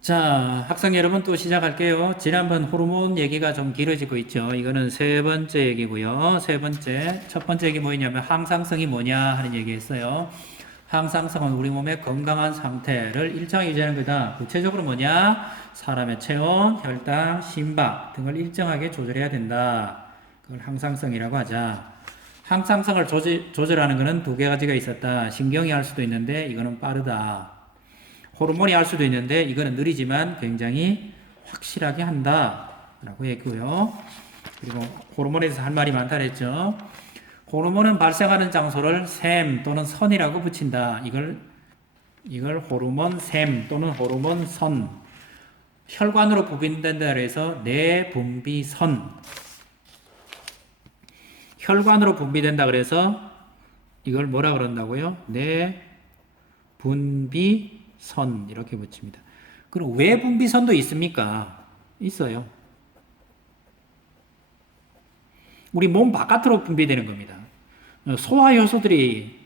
자, 학생 여러분 또 시작할게요. 지난번 호르몬 얘기가 좀 길어지고 있죠. 이거는 세 번째 얘기고요. 세 번째, 첫 번째 얘기 뭐냐면 항상성이 뭐냐 하는 얘기했어요. 항상성은 우리 몸의 건강한 상태를 일정하게 유지하는 거다. 구체적으로 뭐냐? 사람의 체온, 혈당, 심박 등을 일정하게 조절해야 된다. 그걸 항상성이라고 하자. 항상성을 조절, 조절하는 것은 두 가지가 있었다. 신경이 할 수도 있는데 이거는 빠르다. 호르몬이 할 수도 있는데 이거는 느리지만 굉장히 확실하게 한다. 라고 했고요. 그리고 호르몬에 대해서 할 말이 많다 그랬죠. 호르몬은 발생하는 장소를 샘 또는 선이라고 붙인다. 이걸 이걸 호르몬 샘 또는 호르몬 선 혈관으로 분비된다 그래서 내분비선 혈관으로 분비된다 그래서 이걸 뭐라 그런다고요? 내분비 선 이렇게 붙입니다. 그럼 외분비선도 있습니까? 있어요. 우리 몸 바깥으로 분비되는 겁니다. 어, 소화 효소들이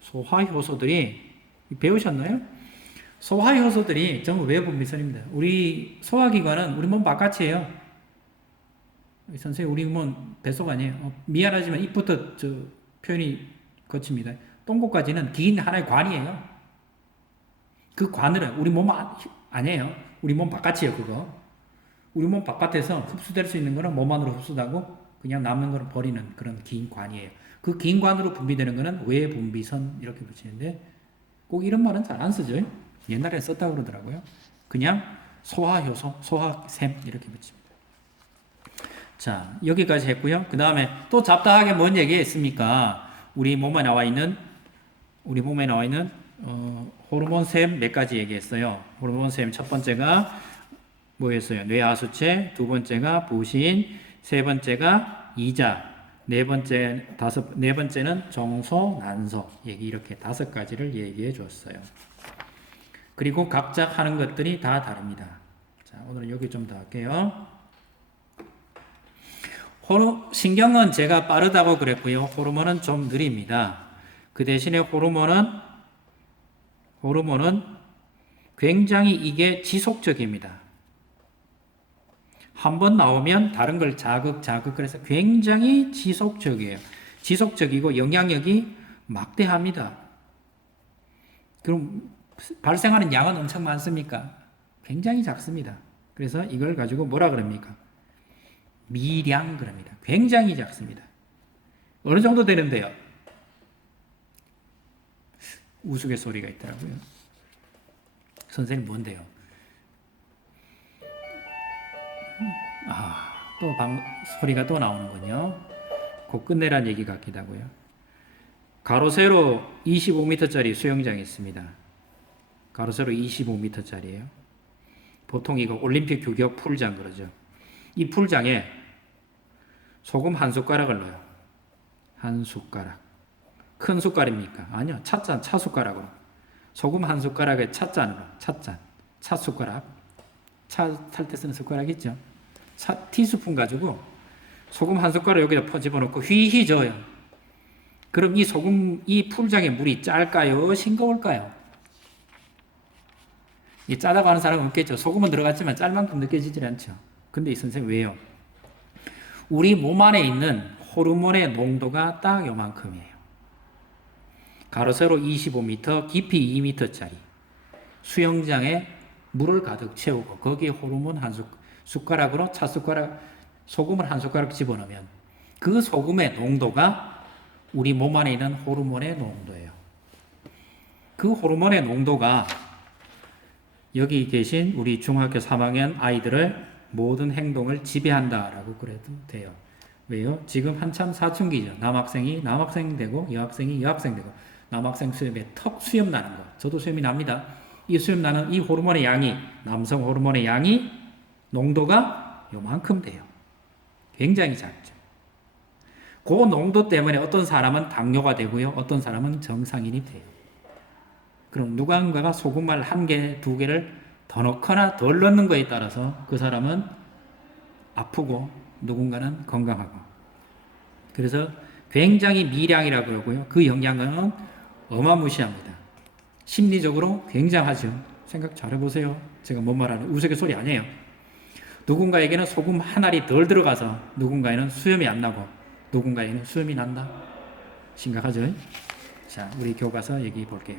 소화 효소들이 배우셨나요? 소화 효소들이 전부 외분비선입니다. 우리 소화기관은 우리 몸 바깥이에요. 선생님 우리 몸 뱃속 아니에요. 어, 미안하지만 입부터 저 표현이 거칩니다. 똥꼬까지는 긴 하나의 관이에요. 그 관을 우리 몸 아, 아니에요. 우리 몸 바깥이에요. 그거. 우리 몸 바깥에서 흡수될 수 있는 거는 몸 안으로 흡수하고 그냥 남는 거를 버리는 그런 긴 관이에요. 그 긴 관으로 분비되는 거는 외분비선 이렇게 붙이는데 꼭 이런 말은 잘 안 쓰죠. 옛날에 썼다고 그러더라고요. 그냥 소화효소, 소화샘 이렇게 붙입니다. 자, 여기까지 했고요. 그 다음에 또 잡다하게 뭔 얘기했습니까? 우리 몸에 나와 있는, 우리 몸에 나와 있는, 어, 호르몬샘 몇 가지 얘기했어요. 호르몬샘 첫 번째가 뭐였어요? 뇌하수체, 두 번째가 부신, 세 번째가 이자, 네 번째, 다섯, 네 번째는 정소, 난소. 얘기 이렇게 다섯 가지를 얘기해 줬어요. 그리고 각자 하는 것들이 다 다릅니다. 자, 오늘은 여기 좀 더 할게요. 호르, 신경은 제가 빠르다고 그랬고요. 호르몬은 좀 느립니다. 그 대신에 호르몬은 호르몬은 굉장히 이게 지속적입니다. 한 번 나오면 다른 걸 자극 자극 그래서 굉장히 지속적이에요. 지속적이고 영향력이 막대합니다. 그럼 발생하는 양은 엄청 많습니까? 굉장히 작습니다. 그래서 이걸 가지고 뭐라 그럽니까? 미량 그럽니다. 굉장히 작습니다. 어느 정도 되는데요? 우스갯소리가 있더라고요. 선생님 뭔데요? 아, 또 방, 소리가 또 나오는군요. 곧 끝내란 얘기 같기도 하고요. 가로 세로 25m짜리 수영장이 있습니다. 가로 세로 25m짜리예요. 보통 이거 올림픽 규격 풀장 그러죠. 이 풀장에 소금 한 숟가락을 넣어요. 한 숟가락. 큰 숟갈입니까? 아니요. 찻잔, 차 숟가락으로. 소금 한 숟가락에 찻잔으로. 찻잔. 차 숟가락. 차탈때 쓰는 숟가락 있죠? 차, 티스푼 가지고 소금 한 숟가락 여기다 퍼 집어넣고 휘휘 저어요. 그럼 이 소금, 이 풀장의 물이 짤까요? 싱거울까요? 이 짜다고 하는 사람은 없겠죠. 소금은 들어갔지만 짤 만큼 느껴지질 않죠. 근데 이 선생님 왜요? 우리 몸 안에 있는 호르몬의 농도가 딱 요만큼이에요. 가로 세로 25m, 깊이 2m짜리 수영장에 물을 가득 채우고 거기에 호르몬 한 숟가락으로 차 숟가락 소금을 한 숟가락 집어넣으면 그 소금의 농도가 우리 몸 안에 있는 호르몬의 농도예요. 그 호르몬의 농도가 여기 계신 우리 중학교 3학년 아이들을 모든 행동을 지배한다라고 그래도 돼요. 왜요? 지금 한참 사춘기죠. 남학생이 남학생 되고 여학생이 여학생 되고 남학생 수염에 턱 수염 나는 거. 저도 수염이 납니다. 이 수염 나는 이 호르몬의 양이 남성 호르몬의 양이 농도가 요만큼 돼요. 굉장히 작죠. 그 농도 때문에 어떤 사람은 당뇨가 되고요. 어떤 사람은 정상인이 돼요. 그럼 누군가가 소금알 한 개, 두 개를 더 넣거나 덜 넣는 거에 따라서 그 사람은 아프고 누군가는 건강하고. 그래서 굉장히 미량이라고 그러고요. 그 영향은 어마무시합니다. 심리적으로 굉장하죠. 생각 잘 해보세요. 제가 뭔 말하는 우스갯소리 아니에요. 누군가에게는 소금 한 알이 덜 들어가서 누군가에는 수염이 안 나고 누군가에는 수염이 난다. 심각하죠? 자, 우리 교과서 얘기해 볼게요.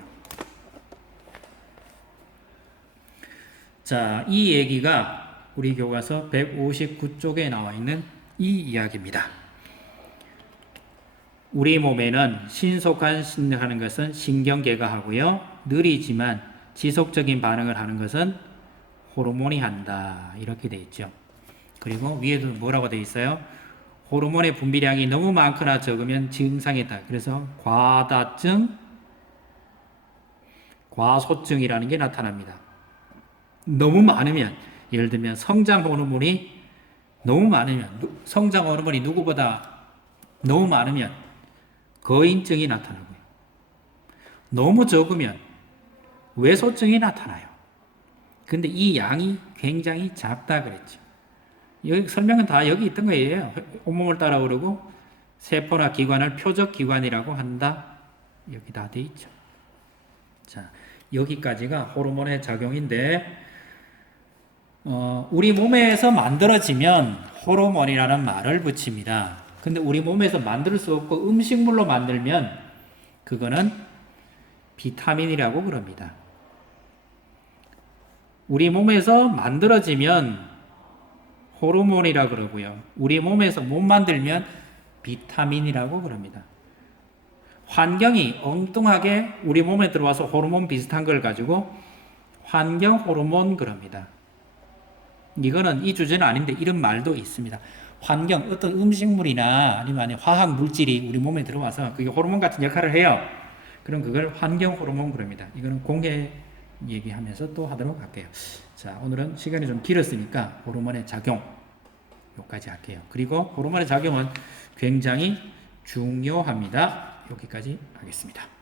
자, 이 얘기가 우리 교과서 159쪽에 나와 있는 이 이야기입니다. 우리 몸에는 신속한 신하는 것은 신경계가 하고요. 느리지만 지속적인 반응을 하는 것은 호르몬이 한다. 이렇게 돼 있죠. 그리고 위에도 뭐라고 돼 있어요? 호르몬의 분비량이 너무 많거나 적으면 증상이 있다. 그래서 과다증, 과소증이라는 게 나타납니다. 너무 많으면 예를 들면 성장 호르몬이 너무 많으면 누- 성장 호르몬이 누구보다 너무 많으면 거인증이 나타나고요. 너무 적으면 외소증이 나타나요. 근데 이 양이 굉장히 작다 그랬죠. 여기 설명은 다 여기 있던 거예요. 온몸을 따라 오르고 세포나 기관을 표적 기관이라고 한다. 여기 다 돼 있죠. 자, 여기까지가 호르몬의 작용인데 어, 우리 몸에서 만들어지면 호르몬이라는 말을 붙입니다. 근데 우리 몸에서 만들 수 없고 음식물로 만들면 그거는 비타민이라고 그럽니다. 우리 몸에서 만들어지면 호르몬이라 그러고요. 우리 몸에서 못 만들면 비타민이라고 그럽니다. 환경이 엉뚱하게 우리 몸에 들어와서 호르몬 비슷한 걸 가지고 환경 호르몬 그럽니다. 이거는 이 주제는 아닌데 이런 말도 있습니다. 환경 어떤 음식물이나 아니면 화학 물질이 우리 몸에 들어와서 그게 호르몬 같은 역할을 해요. 그럼 그걸 환경 호르몬 그럽니다. 이거는 공개 얘기하면서 또 하도록 할게요. 자, 오늘은 시간이 좀 길었으니까 호르몬의 작용 여기까지 할게요. 그리고 호르몬의 작용은 굉장히 중요합니다. 여기까지 하겠습니다.